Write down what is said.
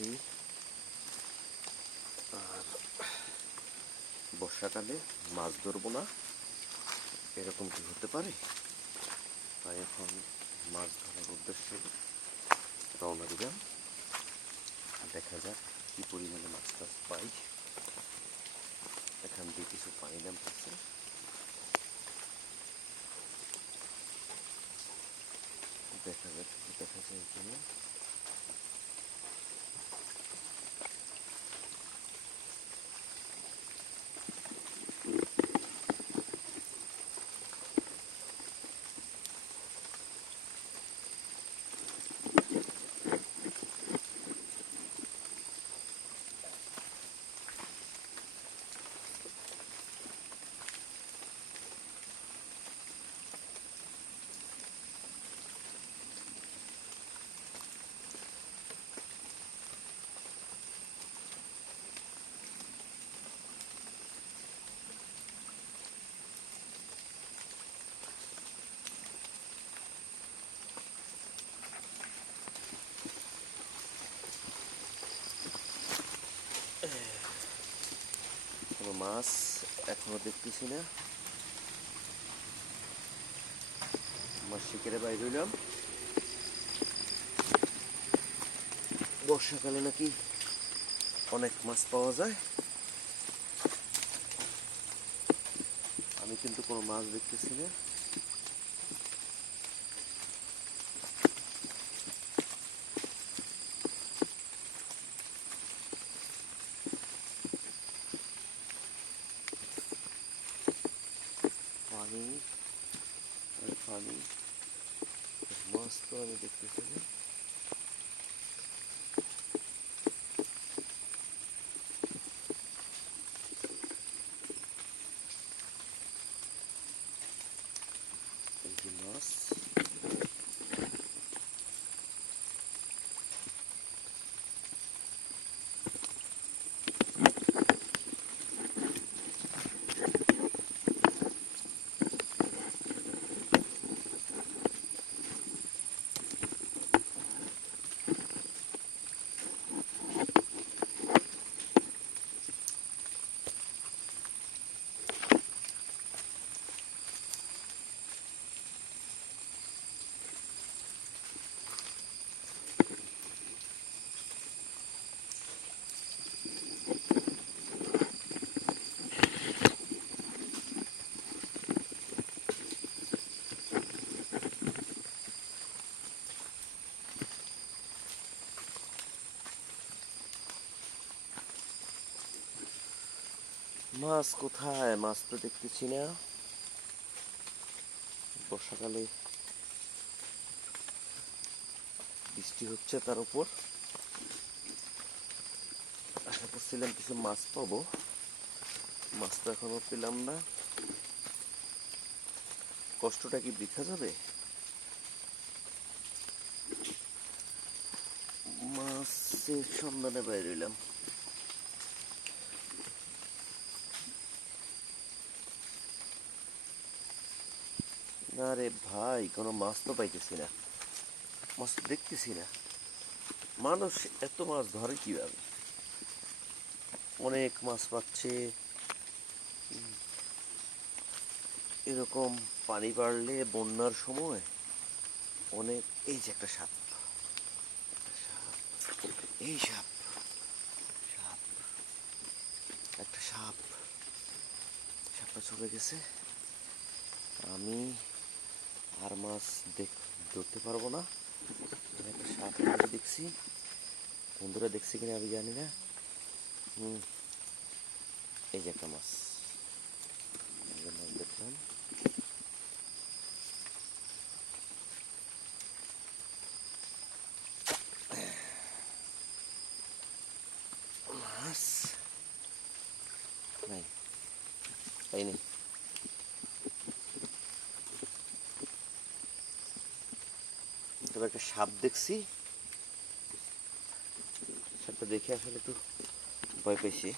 আসছি। আর বর্ষাকালে মাছ ধরবো না, এরকম কি হতে পারে? তাই এখন মাছ ধরার উদ্দেশ্যে রওনা দিলাম। দেখা যাক কি পরিমাণে মাছ টাছ পাই। এখান দিয়ে কিছু পানি নামতেছে। দেখা যাক কি দেখা যায় কিনা। কোনো মাছ এখনো দেখতেছি না। মাছ শিকারে বাইরে হইলাম। বর্ষাকালে নাকি অনেক মাছ পাওয়া যায়। আমি কিন্তু কোনো মাছ দেখতেছি না। পানি আর পানি, মাছ তো আমি দেখতেছি না। এই যে মাছ, মাছ কোথায়? মাছ তো দেখতেছি না। বর্ষাকালে বৃষ্টি হচ্ছে, তার উপর আশা করছিলাম কিছু মাছ পাবো, মাছ তো এখনো পেলাম না। কষ্টটা কি বৃথা যাবে? মাছের সন্ধানে বাইরে হইলাম। না রে ভাই, কোনো মাছ তো পাইতেছি না, মাছ তো দেখতেছি না। মানুষ এত মাছ ধরে কিভাবে? অনেক মাছ পাচ্ছে। এরকম পানি বাড়লে বন্যার সময় অনেক, এই যে একটা সাপ, এই সাপ, সাপ, একটা সাপ, সাপটা চলে গেছে। আমি আর মাছ ধরতে পারবো না। একটা সাপ দেখছি, বন্ধুরা দেখছি কিনা আমি জানি না। এই যে একটা মাছ, মাছ দেখলাম। মাছ নাই, পাইনি। তবে একটা সাপ দেখছি, সাপটা দেখে আসলে একটু ভয় পেয়েছি।